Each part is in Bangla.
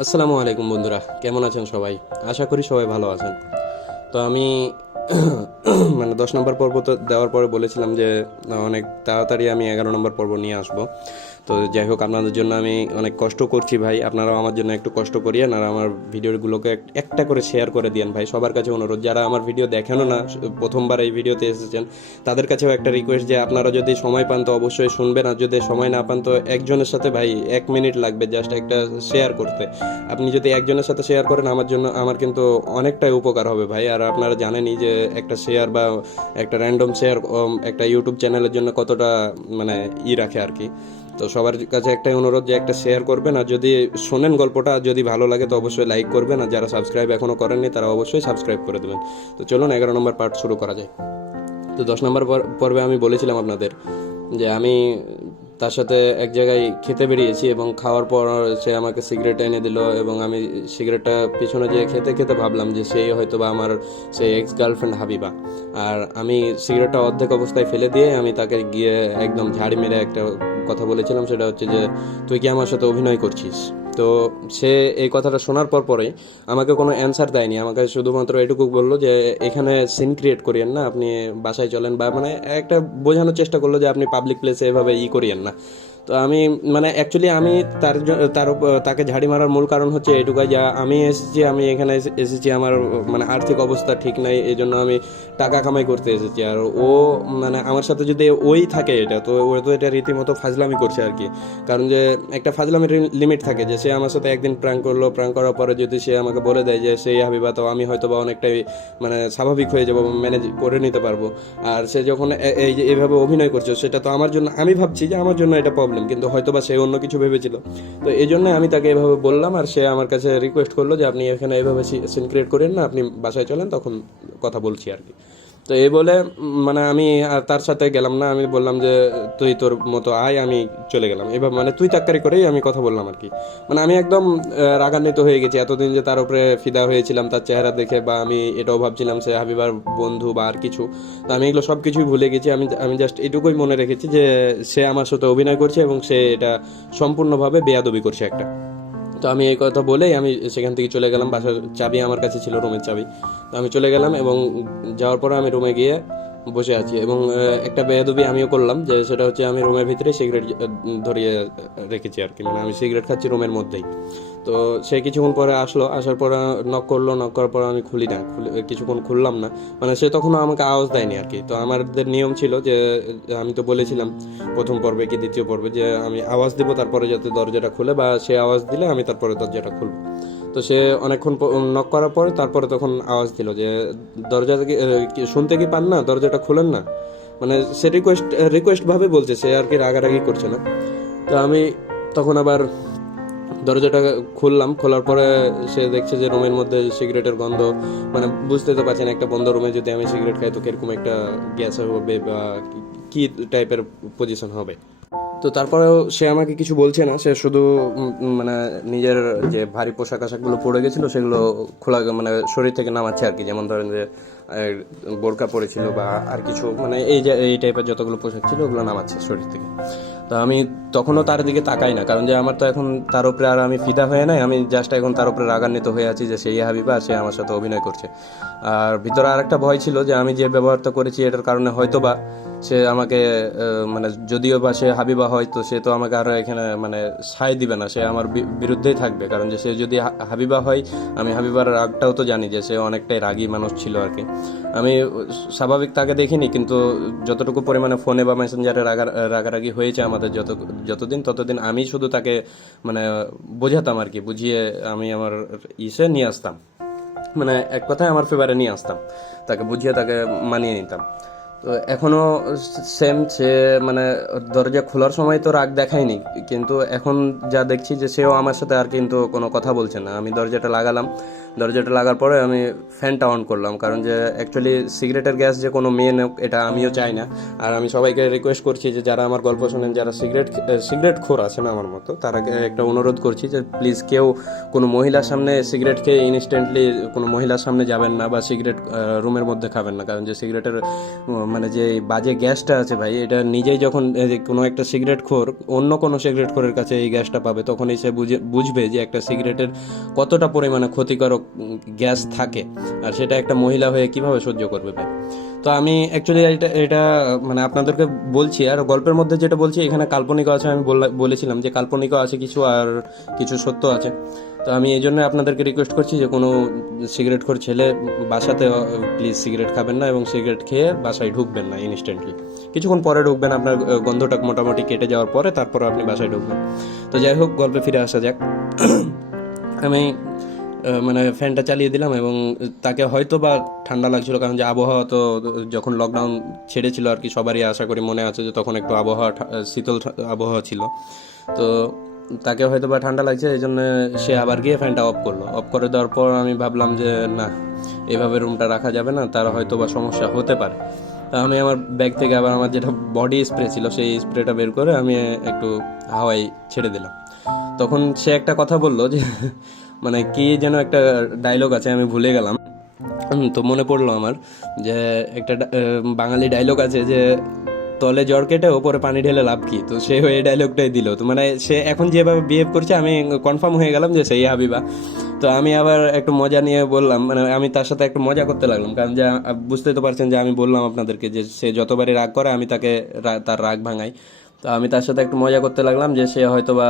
আসসালামু আলাইকুম বন্ধুরা, কেমন আছেন সবাই? আশা করি সবাই ভালো আছেন। তো আমি মানে 10 নম্বর পর্ব তো দেওয়ার পরে বলেছিলাম যে অনেক তাড়াতাড়ি আমি 11 নম্বর পর্ব নিয়ে আসব। তো যাই হোক, আপনাদের জন্য আমি অনেক কষ্ট করছি ভাই, আপনারাও আমার জন্য একটু কষ্ট করিয়েন আর আমার ভিডিওগুলোকে একটা করে শেয়ার করে দিয়েন ভাই। সবার কাছে অনুরোধ, যারা আমার ভিডিও দেখেনও না, প্রথমবার এই ভিডিওতে এসেছেন, তাদের কাছেও একটা রিকোয়েস্ট যে আপনারা যদি সময় পান তো অবশ্যই শুনবেন, আর যদি সময় না পান তো একজনের সাথে ভাই 1 মিনিট লাগবে জাস্ট একটা শেয়ার করতে। আপনি যদি একজনের সাথে শেয়ার করেন আমার জন্য, আমার কিন্তু অনেকটাই উপকার হবে ভাই। আর আপনারা জানেনই যে একটা শেয়ার বা একটা র্যান্ডম শেয়ার একটা ইউটিউব চ্যানেলের জন্য কতটা মানে রাখে আর কি। তো সবার কাছে একটাই অনুরোধ যে একটা শেয়ার করবেন, আর যদি শোনেন গল্পটা যদি ভালো লাগে তো অবশ্যই লাইক করবেন, আর যারা সাবস্ক্রাইব এখনও করেননি তারা অবশ্যই সাবস্ক্রাইব করে দেবেন। তো চলুন 11 নম্বর পার্ট শুরু করা যায়। তো 10 নম্বর পর্বে আমি বলেছিলাম আপনাদের যে আমি তার সাথে এক জায়গায় খেতে বেরিয়েছি, এবং খাওয়ার পর সে আমাকে সিগারেট এনে দিল, এবং আমি সিগারেটটা পিছনে যেয়ে খেতে খেতে ভাবলাম যে সেই হয়তো বা আমার সেই এক্স গার্লফ্রেন্ড হাবিবা। আর আমি সিগারেটটা অর্ধেক অবস্থায় ফেলে দিয়ে আমি তাকে গিয়ে একদম ঝাড়ি মেরে একটা কথা বলেছিলাম, সেটা হচ্ছে যে তুই কি আমার সাথে অভিনয় করছিস? তো সে এই কথাটা শোনার পরে আমাকে কোনো অ্যান্সার দেয়নি, আমাকে শুধুমাত্র এটুকু বললো যে এখানে সিন ক্রিয়েট করিয়েন না, আপনি বাসায় চলেন, বা মানে একটা বোঝানোর চেষ্টা করলো যে আপনি পাবলিক প্লেসে এভাবে করিয়েন না। তো আমি মানে অ্যাকচুয়ালি আমি তাকে ঝাড়ি মারার মূল কারণ হচ্ছে এটুকুই, যা আমি এসেছি, আমি এখানে এসেছি আমার মানে আর্থিক অবস্থা ঠিক নাই, এই জন্য আমি টাকা কামাই করতে এসেছি। আর ও মানে আমার সাথে যদি ওই থাকে, এটা তো ও তো এটা রীতিমতো ফাজলামি করছে আর কি। কারণ যে একটা ফাজলামির লিমিট থাকে, যে সে আমার সাথে একদিন প্র্যাঙ্ক করলো, প্র্যাঙ্ক করার পরে যদি সে আমাকে বলে দেয় যে সেই হাবিবা, তো আমি হয়তো বা অনেকটাই মানে স্বাভাবিক হয়ে যাবো, ম্যানেজ করে নিতে পারবো। আর সে যখন এই যে এভাবে অভিনয় করছে, সেটা তো আমার জন্য, আমি ভাবছি যে আমার জন্য এটা প্রবলেম, কিন্তু হয়তো বা সে অন্য কিছু ভেবেছিল। তো এই জন্য আমি তাকে এভাবে বললাম, আর সে আমার কাছে রিকোয়েস্ট করলো যে আপনি এখানে এভাবে সিন ক্রিয়েট করেন না, আপনি বাসায় চলেন, তখন কথা বলছি আর কি। তো এই বলে মানে আমি আর তার সাথে গেলাম না, আমি বললাম যে তুই তোর মতো আয়, আমি চলে গেলাম। এবার মানে তুই তাক্কারি করেই আমি কথা বললাম আর কি। মানে আমি একদম রাগান্বিত হয়ে গেছি, এতদিন যে তার উপরে ফিদা হয়েছিলাম তার চেহারা দেখে, বা আমি এটাও ভাবছিলাম সে হাবিবার বন্ধু বা আর কিছু। তো আমি এগুলো সব কিছুই ভুলে গেছি, আমি আমি জাস্ট এটুকুই মনে রেখেছি যে সে আমার সাথে অভিনয় করছে এবং সে এটা সম্পূর্ণভাবে বেয়াদবি করছে একটা। তো আমি এই কথা বলেই আমি সেখান থেকে চলে গেলাম, বাসার চাবি আমার কাছে ছিল, রুমের চাবি। তো আমি চলে গেলাম, এবং যাওয়ার পরে আমি রুমে গিয়ে বসে আছি, এবং একটা বেয়াদবি আমিও করলাম, যে সেটা হচ্ছে আমি রুমের ভিতরে সিগারেট ধরিয়ে রেখেছি আর কি, মানে আমি সিগারেট খাচ্ছি রুমের মধ্যেই। তো সে কিছুক্ষণ পরে আসলো, আসার পরে নক করলো, নক করার পর আমি খুলি না, কিছুক্ষণ খুললাম না, মানে সে তখনও আমাকে আওয়াজ দেয়নি আর কি। তো আমাদের নিয়ম ছিল যে আমি তো বলেছিলাম প্রথম পর্বে কি দ্বিতীয় পর্বে যে আমি আওয়াজ দিব তারপরে যাতে দরজাটা খুলে, বা সে আওয়াজ দিলে আমি তারপরে দরজাটা খুলবো। তো সে অনেকক্ষণ নক করার পরে তারপরে তখন আওয়াজ দিল যে দরজা থেকে শুনতে কি পান না, দরজাটা খুলেন না। মানে সে রিকোয়েস্ট ভাবে বলছে, সে আর কি রাগারাগি করছে না। তো আমি তখন আবার দরজাটা খুললাম, খোলার পরে সে দেখছে যে রুমের মধ্যে সিগারেটের গন্ধ, মানে বুঝতে তো পারছেন একটা বন্ধ রুমে যদি আমি সিগারেট খাই তো কিরকম একটা গ্যাস হবে, বা কি টাইপের পজিশন হবে। তো তারপরেও সে আমাকে কিছু বলছে না, সে শুধু মানে নিজের যে ভারী পোশাক আশাকগুলো পরে গেছিলো সেগুলো খোলা মানে শরীর থেকে নামাচ্ছে আর কি। যেমন ধরেন যে বোরকা পরেছিল বা আর কিছু, মানে এই যে এই টাইপের যতগুলো পোশাক ছিল ওগুলো নামাচ্ছে শরীর থেকে। তো আমি তখনও তার দিকে তাকাই না, কারণ যে আমার তো এখন তার উপরে আর আমি ফিদা হয়ে নাই, আমি জাস্ট এখন তার উপরে রাগান্বিত হয়ে আছি যে সেই হাবিবা, সে আমার সাথে অভিনয় করছে। আর ভিতরে আর একটা ভয় ছিল যে আমি যে ব্যবহারটা করেছি এটার কারণে হয়তো বা সে আমাকে মানে যদিও বা সে হাবিবা হয় তো সে তো আমাকে আর এখানে মানে সায় দিবে না, সে আমার বিরুদ্ধেই থাকবে। কারণ যে সে যদি হাবিবা হয়, আমি হাবিবার রাগটাও তো জানি যে সে অনেকটাই রাগী মানুষ ছিল আর কি। আমি স্বাভাবিক তাকে দেখিনি, কিন্তু যতটুকু পরিমাণে ফোনে বা মেসেঞ্জারে রাগারাগি হয়েছে আমাদের যতদিন ততদিন আমি শুধু তাকে মানে বোঝাতাম আর কি, বুঝিয়ে আমি আমার নিয়ে আসতাম, মানে এক কথায় আমার ফেভারে নিয়ে আসতাম, তাকে বুঝিয়ে তাকে মানিয়ে নিতাম। তো এখনো সেম, সে মানে দরজা খোলার সময় তো রাগ দেখায়নি, কিন্তু এখন যা দেখছি যে সেও আমার সাথে আর কিন্তু কোনো কথা বলছে না। আমি দরজাটা লাগালাম, দরজাটা লাগার পরে আমি ফ্যানটা অন করলাম, কারণ যে অ্যাকচুয়ালি সিগারেটের গ্যাস যে কোনো মেয়ে নেক এটা আমিও চাই না। আর আমি সবাইকে রিকোয়েস্ট করছি যে যারা আমার গল্প শোনেন, যারা সিগারেট খোর আছেন আমার মতো, তারাকে একটা অনুরোধ করছি যে প্লিজ কেউ কোনো মহিলার সামনে সিগারেট খেয়ে ইনস্ট্যান্টলি কোনো মহিলার সামনে যাবেন না, বা সিগারেট রুমের মধ্যে খাবেন না। কারণ যে সিগারেটের মানে যে বাজে গ্যাসটা আছে ভাই, এটা নিজেই যখন কোনো একটা সিগারেট খোর অন্য কোনো সিগারেট খোরের কাছে এই গ্যাসটা পাবে, তখনই সে বুঝবে যে একটা সিগারেটের কতটা পরিমাণে ক্ষতিকারক গ্যাস থাকে, আর সেটা একটা মহিলা হয়ে কিভাবে সহ্য করবে ভাই। তো আমি অ্যাকচুয়ালি এটা মানে আপনাদেরকে বলছি, আর গল্পের মধ্যে যেটা বলছি এখানে কাল্পনিকও আছে। আমি বলেছিলাম যে কাল্পনিকও আছে কিছু, আর কিছু সত্য আছে। তো আমি এই জন্য আপনাদেরকে রিকোয়েস্ট করছি যে কোনো সিগারেটখোর ছেলে বাসাতে প্লিজ সিগারেট খাবেন না, এবং সিগারেট খেয়ে বাসায় ঢুকবেন না ইনস্ট্যান্টলি। কিছুক্ষণ পরে ঢুকবেন, আপনার গন্ধটা মোটামুটি কেটে যাওয়ার পরে তারপর আপনি বাসায় ঢুকবেন। তো যাই হোক, গল্পে ফিরে আসা যাক। আমি মানে ফ্যানটা চালিয়ে দিলাম, এবং তাকে হয়তো বা ঠান্ডা লাগছিল, কারণ যে আবহাওয়া তো যখন লকডাউন ছেড়েছিল আর কি, সবারই আশা করি মনে আছে যে তখন একটু আবহাওয়া শীতল আবহাওয়া ছিল। তো তাকে হয়তো বা ঠান্ডা লাগছে, এই জন্য সে আবার গিয়ে ফ্যানটা অফ করলো। অফ করে দেওয়ার পর আমি ভাবলাম যে না, এভাবে রুমটা রাখা যাবে না, তার হয়তো বা সমস্যা হতে পারে। তা আমি আমার ব্যাগ থেকে আবার আমার যেটা বডি স্প্রে ছিল সেই স্প্রেটা বের করে আমি একটু হাওয়ায় ছেড়ে দিলাম। তখন সে একটা কথা বললো যে মানে কি যেন একটা ডায়লগ আছে, আমি ভুলে গেলাম। তো মনে পড়লো আমার যে একটা বাঙালি ডায়লগ আছে যে তলে জ্বর কেটে ওপরে পানি ঢেলে লাভ কি। তো সে এই ডায়লগটাই দিল। তো মানে সে এখন যেভাবে বিহেভ করছে আমি কনফার্ম হয়ে গেলাম যে সেই হাবিবা। তো আমি আবার একটু মজা নিয়ে বললাম, মানে আমি তার সাথে একটু মজা করতে লাগলাম, কারণ যে বুঝতেই তো পারছেন যে আমি বললাম আপনাদেরকে যে সে যতবারই রাগ করে আমি তাকে তার রাগ ভাঙাই। তো আমি তার সাথে একটু মজা করতে লাগলাম যে সে হয়তো বা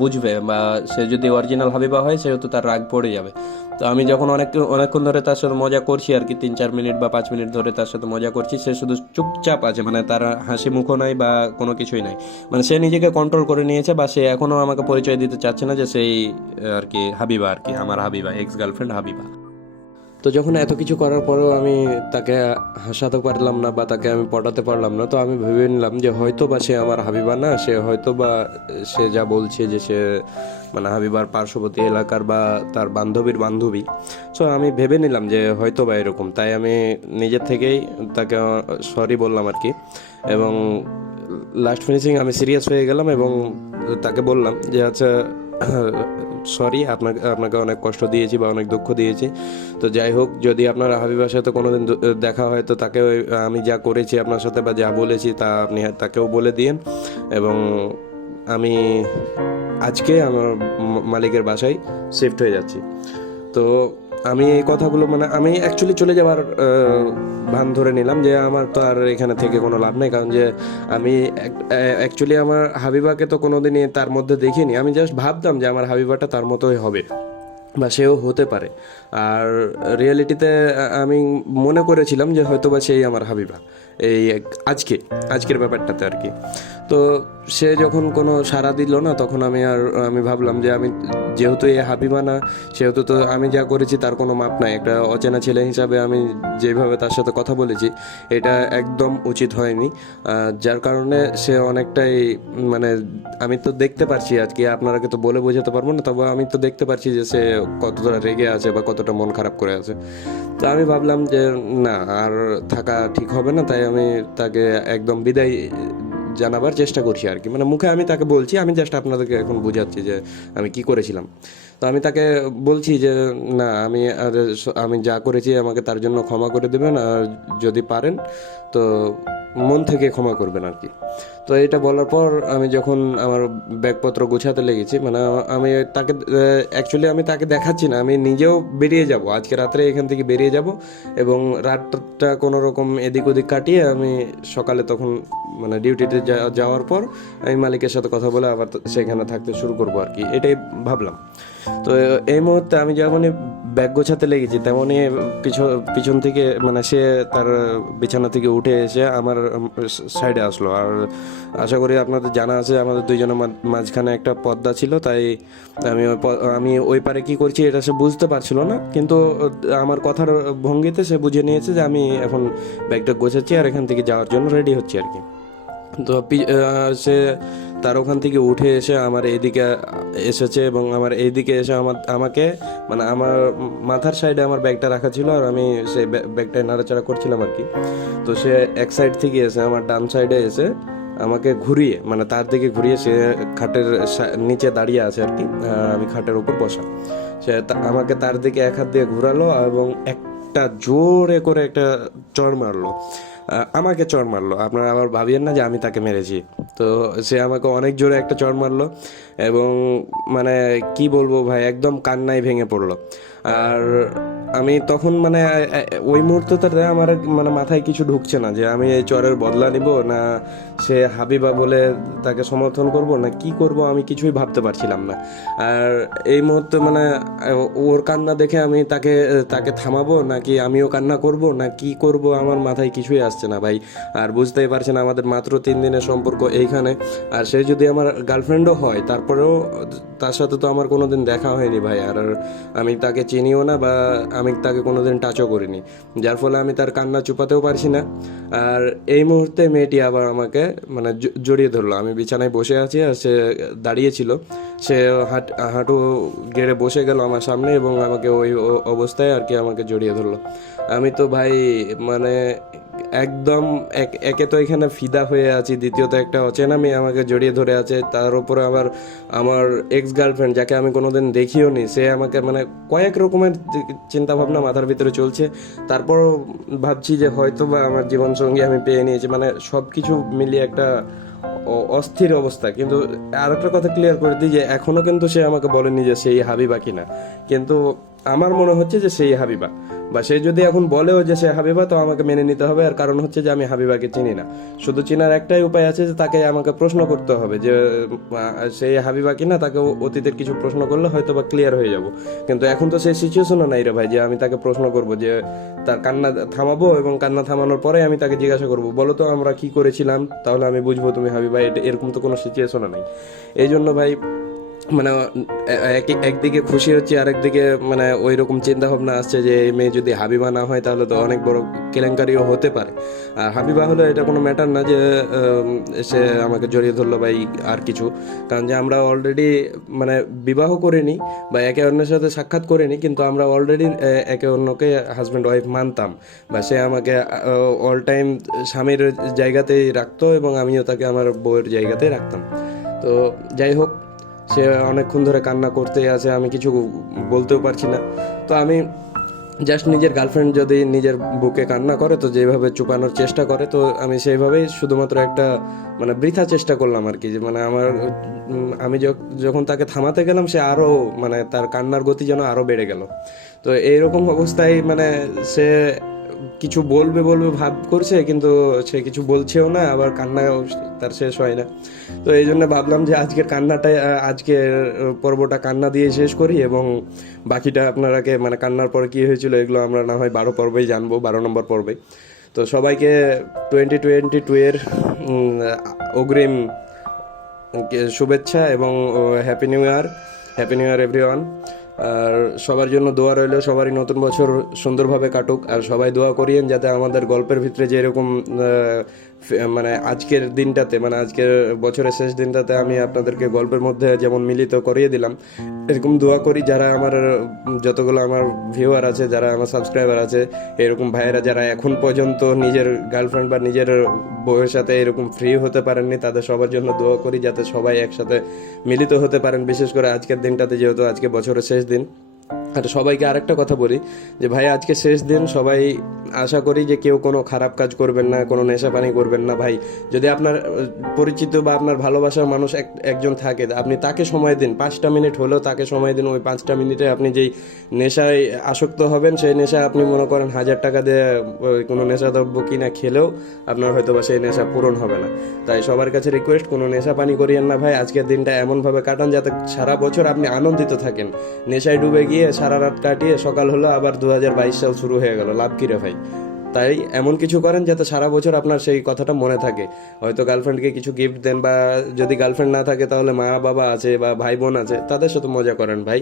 বুঝবে, বা সে যদি অরিজিনাল হাবিবা হয় সেহেতু তার রাগ পড়ে যাবে। তো আমি যখন অনেকক্ষণ ধরে তার সাথে মজা করছি আর কি, 3-4 মিনিট বা 5 মিনিট ধরে তার সাথে মজা করছি, সে শুধু চুপচাপ আছে, মানে তার হাসি মুখও নাই বা কোনো কিছুই নাই। মানে সে নিজেকে কন্ট্রোল করে নিয়েছে, বা সে এখনও আমাকে পরিচয় দিতে চাচ্ছে না যে সেই আর কি হাবিবা, আর কি আমার হাবিবা, এক্স গার্লফ্রেন্ড হাবিবা। তো যখন এত কিছু করার পরেও আমি তাকে হাসাতে পারলাম না, বা তাকে আমি পটাতে পারলাম না, তো আমি ভেবে নিলাম যে হয়তো বা সে আমার হাবিবা না, সে হয়তো বা সে যা বলছে যে সে মানে হাবিবার পার্শ্ববর্তী এলাকার বা তার বান্ধবীর বান্ধবী। সো আমি ভেবে নিলাম যে হয়তো বা এরকম, তাই আমি নিজের থেকেই তাকে সরি বললাম আর কি। এবং লাস্ট ফিনিশিং আমি সিরিয়াস হয়ে গেলাম এবং তাকে বললাম যে আচ্ছা সরি, আপনাকে অনেক কষ্ট দিয়েছি বা অনেক দুঃখ দিয়েছি। তো যাই হোক, যদি আপনার হাবিবার সাথে কোনোদিন দেখা হয় তো তাকে আমি যা করেছি আপনার সাথে বা যা বলেছি তা আপনি তাকেও বলে দিন। এবং আমি আজকে আমার মালিকের বাসায় শিফট হয়ে যাচ্ছি। তো আমি এই কথাগুলো মানে আমি অ্যাকচুয়ালি চলে যাওয়ার ভান ধরে নিলাম যে আমার তো আর এখানে থেকে কোনো লাভ নেই, কারণ যে আমি অ্যাকচুয়ালি আমার হাবিবাকে তো কোনোদিনই তার মধ্যে দেখিনি। আমি জাস্ট ভাবতাম যে আমার হাবিবাটা তার মতোই হবে বা সেও হতে পারে, আর রিয়েলিটিতে আমি মনে করেছিলাম যে হয়তো বা সেই আমার হাবিবা এই আজকের ব্যাপারটাতে আর কি। তো সে যখন কোনো সাড়া দিল না, তখন আমি ভাবলাম যে আমি যেহেতু এই হাবিবা না, সেহেতু তো আমি যা করেছি তার কোনো মাপ নাই। একটা অচেনা ছেলে হিসাবে আমি যেভাবে তার সাথে কথা বলেছি এটা একদম উচিত হয়নি, যার কারণে সে অনেকটাই মানে আমি তো দেখতে পারছি আর কি, আপনারাকে তো বলে বোঝাতে পারবো না, তবে আমি তো দেখতে পারছি যে সে কতটা রেগে আছে বা কতটা মন খারাপ করে আছে। তো আমি ভাবলাম যে না, আর থাকা ঠিক হবে না, তাই আমি তাকে একদম বিদায় জানাবার চেষ্টা করছি আর কি। মানে মুখে আমি তাকে বলছি, আমি জাস্ট আপনাদেরকে এখন বোঝাচ্ছি যে আমি কি করেছিলাম। তো আমি তাকে বলছি যে না, আমি যা করেছি আমাকে তার জন্য ক্ষমা করে দেবেন, আর যদি পারেন তো মন থেকে ক্ষমা করবেন আর কি। তো এটা বলার পর আমি যখন আমার ব্যাগপত্র গোছাতে লেগেছি, মানে আমি তাকে অ্যাকচুয়ালি আমি তাকে দেখাচ্ছি না, আমি নিজেও বেরিয়ে যাব আজকে রাত্রে এখান থেকে বেরিয়ে যাব, এবং রাতটা কোনো রকম এদিক ওদিক কাটিয়ে আমি সকালে তখন মানে ডিউটিতে যাওয়ার পর আমি মালিকের সাথে কথা বলে আবার সেখানে থাকতে শুরু করবো আর কি, এটাই ভাবলাম। তো এই মুহূর্তে আমি যখনই ব্যাগ গোছাতে লেগেছি তেমনই পিছন থেকে মানে সে তার বিছানা থেকে উঠে এসে আমার সাইডে আসলো। আর আশা করি আপনাদের জানা আছে আমাদের দুইজনের মাঝখানে একটা পর্দা ছিল, তাই আমি ওই পারে কি করছি এটা সে বুঝতে পারছিল না, কিন্তু আমার কথার ভঙ্গিতে সে বুঝে নিয়েছে যে আমি এখন ব্যাগটা গোছাচ্ছি আর এখান থেকে যাওয়ার জন্য রেডি হচ্ছি আর কি। তো সে তার ওখান থেকে উঠে এসে আমার এইদিকে এসেছে এবং আমার এইদিকে এসে আমাকে মানে আমার মাথার সাইডে আমার ব্যাগটা রাখা ছিল, আর আমি সেই ব্যাগটায় নাড়াচাড়া করছিলাম আর কি। তো সে এক সাইড থেকে এসে আমার ডান সাইডে এসে আমাকে ঘুরিয়ে, মানে তার দিকে ঘুরিয়ে, সে খাটের নিচে দাঁড়িয়ে আছে আর কি, আমি খাটের উপর বসা। সে আমাকে তার দিকে এক হাত দিয়ে ঘুরালো এবং একটা জোরে করে একটা চড় মারলো, আমাকে চড় মারলো। আপনারা আবার ভাবিয়েন না যে আমি তাকে মেরেছি। তো সে আমাকে অনেক জোরে একটা চড় মারলো এবং মানে কি বলবো ভাই, একদম কান্নায় ভেঙে পড়লো। আর আমি তখন মানে ওই মুহূর্তটাতে আমার মানে মাথায় কিছু ঢুকছে না যে আমি এই চরের বদলা নিব, না সে হাবিবা বলে তাকে সমর্থন করব, না কি করব, আমি কিছুই ভাবতে পারছিলাম না। আর এই মুহূর্তে মানে ওর কান্না দেখে আমি তাকে তাকে থামাবো নাকি আমিও কান্না করব, না কি করব, আমার মাথায় কিছুই আসছে না ভাই। আর বুঝতেই পারছেন আমাদের মাত্র 3 দিনের সম্পর্ক এইখানে, আর সে যদি আমার গার্লফ্রেন্ডও হয় তারপরেও তার সাথে তো আমার কোনোদিন দেখা হয়নি ভাই। আর আমি তাকে চিনিও না বা আমি তাকে কোনোদিন টাচও করিনি, যার ফলে আমি তার কান্না চুপাতেও পারছি না। আর এই মুহূর্তে মেয়েটি আবার আমাকে মানে জড়িয়ে ধরলো। আমি বিছানায় বসে আছি আর সে দাঁড়িয়েছিল, সে হাঁটু গেড়ে বসে গেল আমার সামনে এবং আমাকে ওই অবস্থায় আর কি আমাকে জড়িয়ে ধরলো। আমি তো ভাই মানে একদম একে তো এখানে ফিদা হয়ে আছি, দ্বিতীয়ত একটা অচেনা মেয়ে আমাকে জড়িয়ে ধরে আছে, তার উপরে আবার আমার এক্স গার্লফ্রেন্ড যাকে আমি কোনোদিন দেখিও নি, সে আমাকে মানে কয়েক রকমের চিন্তা ভাবনা মাথার ভিতরে চলছে। তারপরও ভাবছি যে হয়তো বা আমার জীবনসঙ্গী আমি পেয়ে নিয়েছি, মানে সব কিছু মিলিয়ে একটা অস্থির অবস্থা। কিন্তু আরেকটা কথা ক্লিয়ার করে দিই যে এখনো কিন্তু সে আমাকে বলেনি যে সেই হাবিবা কিনা, কিন্তু আমার মনে হচ্ছে যে সেই হাবিবা, বা সে যদি এখন বলেও যে সে হাবিবা তো আমাকে মেনে নিতে হবে। আর কারণ হচ্ছে যে আমি হাবিবাকে চিনি না, শুধু চিনার একটাই উপায় আছে যে তাকে আমাকে প্রশ্ন করতে হবে যে সেই হাবিবা কিনা। তাকে অতীতের কিছু প্রশ্ন করলে হয়তো বা ক্লিয়ার হয়ে যাব, কিন্তু এখন তো সেই সিচুয়েশনও নাই রে ভাই যে আমি তাকে প্রশ্ন করব, যে তার কান্না থামাবো এবং কান্না থামানোর পরে আমি তাকে জিজ্ঞাসা করব বলো তো আমরা কি করেছিলাম, তাহলে আমি বুঝবো তুমি হাবিবা। এরকম তো কোনো সিচুয়েশনও নাই। এই জন্য ভাই মানে একদিকে খুশি হচ্ছে, আরেকদিকে মানে ওই রকম চিন্তা ভাবনা আসছে যে এই মেয়ে যদি হাবিবা না হয় তাহলে তো অনেক বড় কেলেঙ্কারিও হতে পারে। আর হাবিবা হলে এটা কোনো ম্যাটার না যে সে আমাকে জড়িয়ে ধরলো ভাই আর কিছু, কারণ যে আমরা অলরেডি মানে বিবাহ করিনি বা একে অন্যের সাথে সাক্ষাৎ করিনি, কিন্তু আমরা অলরেডি একে অন্যকে হাজব্যান্ড ওয়াইফ মানতাম, বা সে আমাকে অল টাইম স্বামীর জায়গাতেই রাখতো এবং আমিও তাকে আমার বউয়ের জায়গাতেই রাখতাম। তো যাই হোক, সে অনেকক্ষণ ধরে কান্না করতেই আছে, আমি কিছু বলতেও পারছি না। তো আমি জাস্ট নিজের গার্লফ্রেন্ড যদি নিজের বুকে কান্না করে তো যেভাবে চুপানোর চেষ্টা করে, তো আমি সেইভাবেই শুধুমাত্র একটা মানে বৃথা চেষ্টা করলাম আর কি। যে মানে আমি যখন তাকে থামাতে গেলাম সে আরও মানে তার কান্নার গতি যেন আরও বেড়ে গেল। তো এইরকম অবস্থায় মানে সে কিছু বলবে ভাব করছে, কিন্তু সে কিছু বলছেও না, আবার কান্না তার শেষ হয় না। তো এই জন্য ভাবলাম যে আজকের পর্বটা কান্না দিয়ে শেষ করি, এবং বাকিটা আপনারাকে মানে কান্নার পরে কী হয়েছিল এগুলো আমরা না হয় 12 পর্বেই জানবো, 12 নম্বর পর্বে। তো সবাইকে 2022 এর অগ্রিম শুভেচ্ছা এবং হ্যাপি নিউ ইয়ার এভরিওয়ান। আর সবার জন্য দোয়া রইল, সবারই নতুন বছর সুন্দরভাবে কাটুক। আর সবাই দোয়া করিয়েন যাতে আমাদের গল্পের ভিতরে যে এরকম মানে আজকের দিনটাতে, মানে আজকের বছরের শেষ দিনটাতে আমি আপনাদেরকে গল্পের মধ্যে যেমন মিলিত করিয়ে দিলাম, এরকম দোয়া করি যারা আমার যতগুলো আমার ভিউয়ার আছে, যারা আমার সাবস্ক্রাইবার আছে, এরকম ভাইয়েরা যারা এখন পর্যন্ত নিজের গার্লফ্রেন্ড বা নিজের বউয়ের সাথে এরকম ফ্রি হতে পারেননি, তাদের সবার জন্য দোয়া করি যাতে সবাই একসাথে মিলিত হতে পারেন, বিশেষ করে আজকের দিনটাতে, যেহেতু আজকে বছরের শেষ দিন। আর সবাইকে আরেকটা কথা বলি যে ভাই আজকে শেষ দিন, সবাই আশা করি যে কেউ কোনো খারাপ কাজ করবেন না, কোনো নেশা পানি করবেন না ভাই। যদি আপনার পরিচিত বা আপনার ভালোবাসার মানুষ একজন থাকে, আপনি তাকে সময় দিন, 5টা মিনিট হলেও তাকে সময় দিন। ওই 5টা মিনিটে আপনি যেই নেশায় আসক্ত হবেন, সেই নেশা আপনি মনে করেন 1000 টাকা দিয়ে কোনো নেশা দ্রব্য কিনা খেলেও আপনার হয়তো বা সেই নেশা পূরণ হবে না। তাই সবার কাছে রিকোয়েস্ট, কোনো নেশা পানি করিয়েন না ভাই। আজকের দিনটা এমনভাবে কাটান যাতে সারা বছর আপনি আনন্দিত থাকেন। নেশায় ডুবে গিয়ে সারা রাত কাটিয়ে সকাল হলো আবার 2022 সাল শুরু হয়ে গেল, লাভ কি রে ভাই? তাই এমন কিছু করেন যাতে সারা বছর আপনার সেই কথাটা মনে থাকে। হয়তো গার্লফ্রেন্ডকে কিছু গিফট দেন, বা যদি গার্লফ্রেন্ড না থাকে তাহলে মা বাবা আছে বা ভাই বোন আছে, তাদের সাথে মজা করেন ভাই।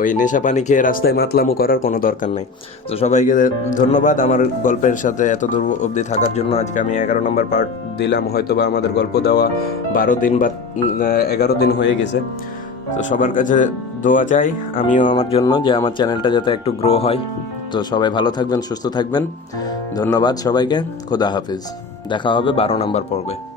ওই নেশা পানি খেয়ে রাস্তায় মাতলামো করার কোনো দরকার নেই। তো সবাইকে ধন্যবাদ আমার গল্পের সাথে এত দূর অবধি থাকার জন্য। আজকে আমি 11 নম্বর পার্ট দিলাম, হয়তো বা আমাদের গল্প দেওয়া 12 দিন বা 11 দিন হয়ে গেছে। তো সবার কাছে দোয়া চাই আমিও আমার জন্য, যে আমার চ্যানেলটা যাতে একটু গ্রো হয়। তো সবাই ভালো থাকবেন, সুস্থ থাকবেন। ধন্যবাদ সবাইকে। খোদা হাফিজ। দেখা হবে 12 নম্বর পর্বে।